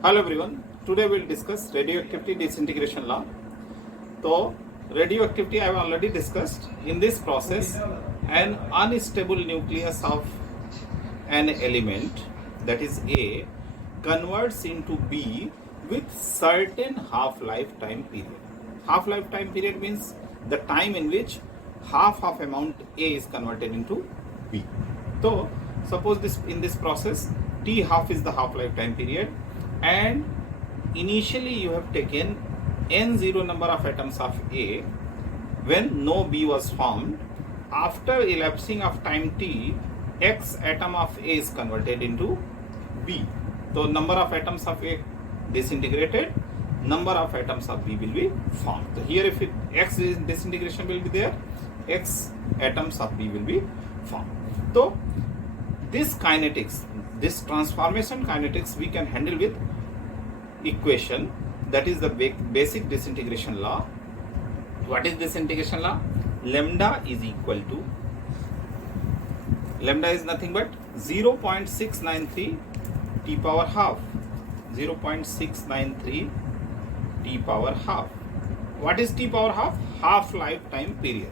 Hello everyone. Today we'll discuss radioactivity disintegration law. So radioactivity I have already discussed. In this process, an unstable nucleus of an element, that is A, converts into B with certain half-life time period. Half-life time period means the time in which half of amount A is converted into B. So suppose in this process T half is the half-life time period, and initially you have taken n0 number of atoms of A when no B was formed. After elapsing of time T, X atom of A is converted into B. So number of atoms of A disintegrated, number of atoms of B will be formed. So here if X disintegration will be there, X atoms of B will be formed. So this kinetics, this transformation kinetics we can handle with equation, that is the basic disintegration law. What is disintegration law? Lambda is equal to, lambda is nothing but 0.693 T power half. 0.693 T power half. What is T power half? Half lifetime period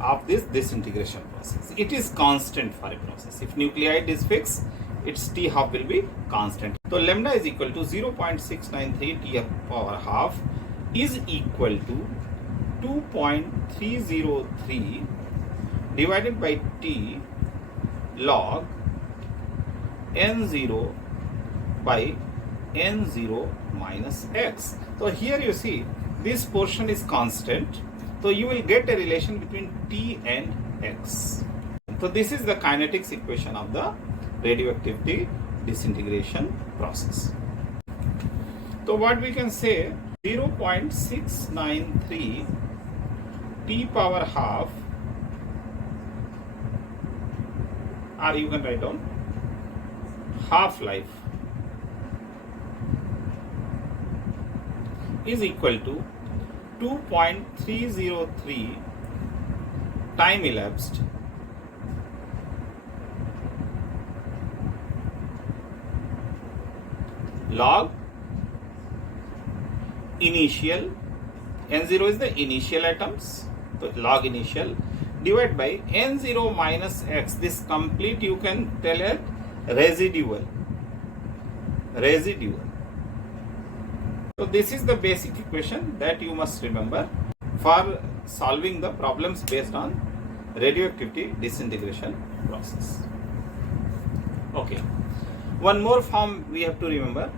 of this disintegration process. It is constant for a process. If nuclide is fixed, its T half will be constant. So lambda is equal to 0.693 T power half is equal to 2.303 divided by T log n0 by n0 minus x. So here you see this portion is constant. So you will get a relation between T and x. So this is the kinetics equation of the radioactivity disintegration process. So what we can say, 0.693 T power half, or you can write down half-life, is equal to 2.303 time elapsed log initial, n0 is the initial atoms, so log initial, divided by n0 minus x. This complete you can tell it residual. So this is the basic equation that you must remember for solving the problems based on radioactivity disintegration process. Okay. One more form we have to remember,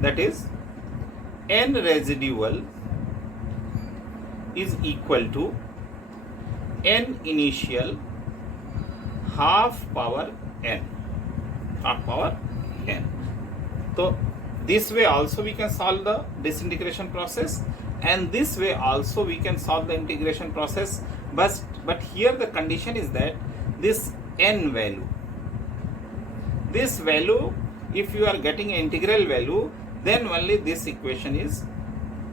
that is n residual is equal to n initial half power n. So this way also we can solve the disintegration process, and this way also we can solve the integration process, but here the condition is that this n value, this value, if you are getting an integral value, then only this equation is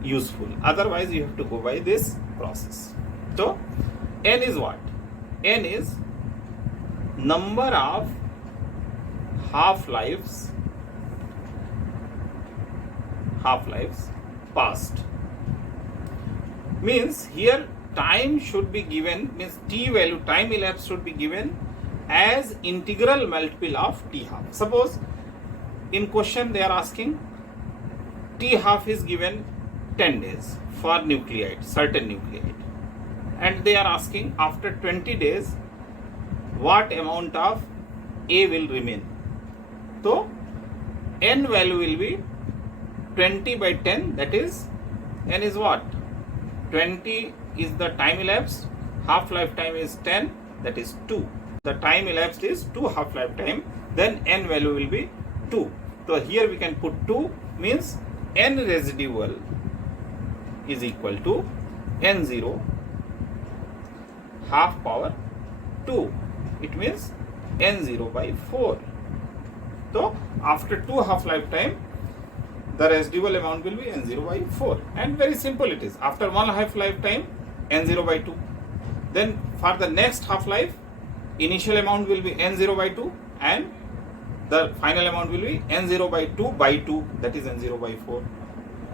useful. Otherwise you have to go by this process. So n is what? N is number of half-lives passed. Means here time should be given, means T value, time elapsed should be given as integral multiple of T half. Suppose in question they are asking T half is given 10 days for nuclide, certain nuclide, and they are asking after 20 days what amount of A will remain. So n value will be 20 by 10, that is n is what? 20 is the time elapsed, half-life time is 10, that is 2. The time elapsed is 2 half-life time, then n value will be 2. So here we can put 2, means n residual is equal to n0 half power 2. It means n0 by 4. So after 2 half-life time, the residual amount will be n0 by 4, and very simple it is. After 1 half-life time, n0 by 2. Then for the next half-life, initial amount will be n0 by 2 and the final amount will be n0 by 2 by 2, that is n0 by 4.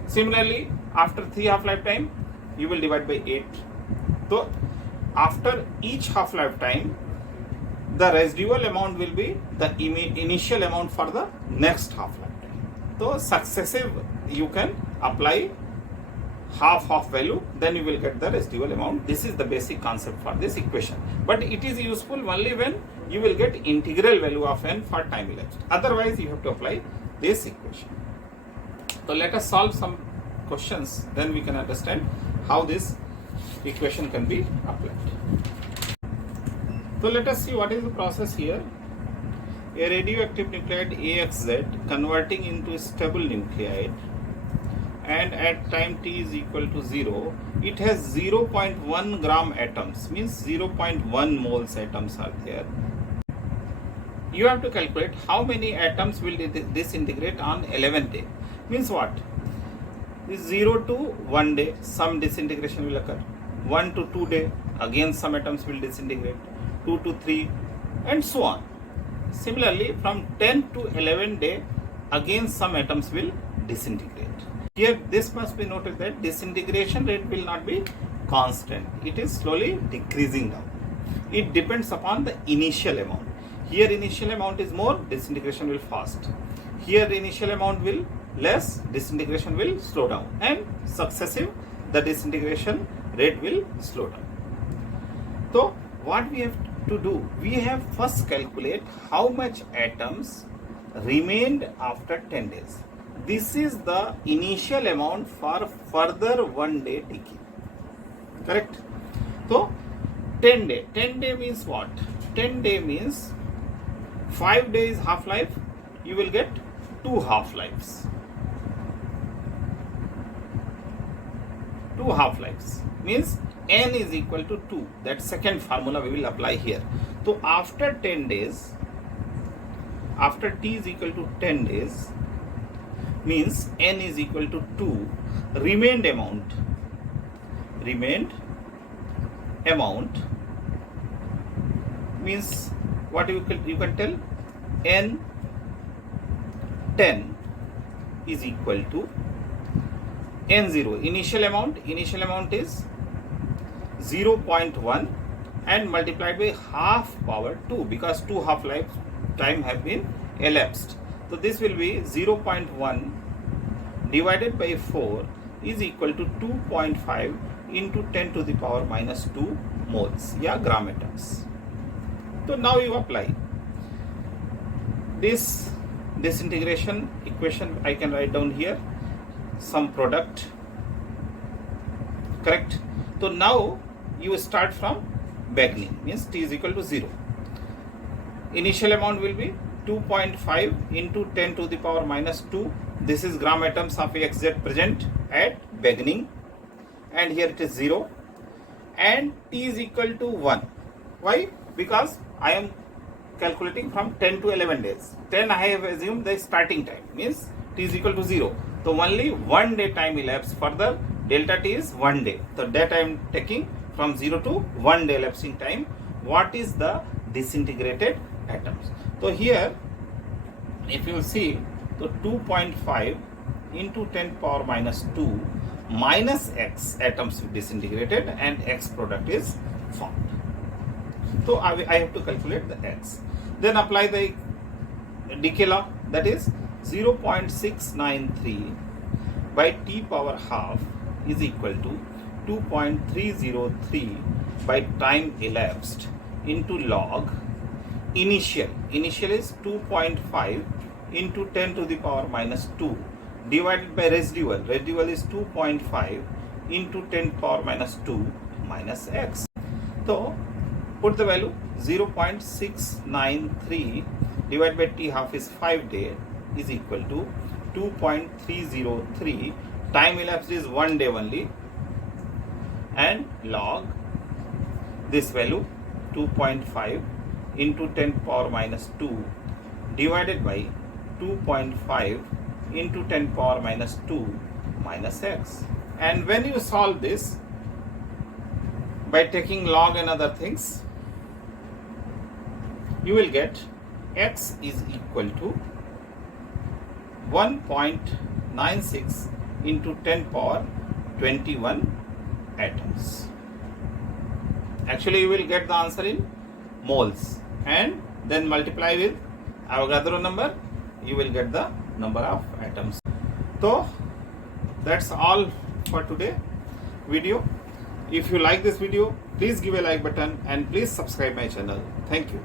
Similarly, after 3 half-life time, you will divide by 8. So, after each half-life time, the residual amount will be the initial amount for the next half-life time. So, successive, you can apply half value, then you will get the residual amount. This is the basic concept for this equation. But it is useful only when you will get integral value of n for time elapsed. Otherwise, you have to apply this equation. So let us solve some questions, then we can understand how this equation can be applied. So let us see what is the process here. A radioactive nuclide AXZ converting into a stable nuclide, and at time t is equal to 0, it has 0.1 gram atoms, means 0.1 moles atoms are there. You have to calculate how many atoms will disintegrate on 11th day. Means what? This 0 to 1 day, some disintegration will occur. 1 to 2 day, again some atoms will disintegrate. 2 to 3, and so on. Similarly, from 10 to 11 day, again some atoms will disintegrate. Here, this must be noted that disintegration rate will not be constant. It is slowly decreasing down. It depends upon the initial amount. Here, initial amount is more, disintegration will fast. Here, initial amount will less, disintegration will slow down. And successive, the disintegration rate will slow down. So, what we have to do? We have first calculate how much atoms remained after 10 days. This is the initial amount for further 1 day decay. Correct? So, 10 day. 10 day means what? 10 day means 5 days half-life, you will get 2 half-lives. 2 half-lives means n is equal to 2. That second formula we will apply here. So, after 10 days, after t is equal to 10 days, means n is equal to 2, remained amount means what you can tell, n 10 is equal to n0. Initial amount is 0.1 and multiplied by half power 2, because 2 half-life time have been elapsed. So this will be 0.1 divided by 4 is equal to 2.5 into 10 to the power minus 2 moles, gram atoms. So now you apply this disintegration equation. I can write down here some product. Correct? So now you start from beginning, means t is equal to 0. Initial amount will be 2.5 into 10 to the power minus 2. This is gram atoms of AXZ present at beginning, and here it is 0, and t is equal to 1. Why? Because I am calculating from 10 to 11 days. 10 I have assumed the starting time, means t is equal to 0. So only 1 day time elapsed. Further delta t is 1 day. So that I am taking from 0 to 1 day elapsing time. What is the disintegrated atoms? So here, if you see, so 2.5 into 10 power minus 2 minus x atoms disintegrated, and x product is formed. So I have to calculate the x. Then apply the decay law, that is 0.693 by t power half is equal to 2.303 by time elapsed into log initial is 2.5 into 10 to the power minus 2 divided by residual is 2.5 into 10 power minus 2 minus x. So put the value 0.693 divided by t half is 5 day is equal to 2.303. Time elapsed is 1 day only, and log this value 2.5 into 10 power minus 2 divided by 2.5 into 10 power minus 2 minus x. And when you solve this by taking log and other things, you will get X is equal to 1.96 into 10 power 21 atoms. Actually, you will get the answer in moles and then multiply with Avogadro number, you will get the number of atoms. So that's all for today video. If you like this video, please give a like button and please subscribe my channel. Thank you.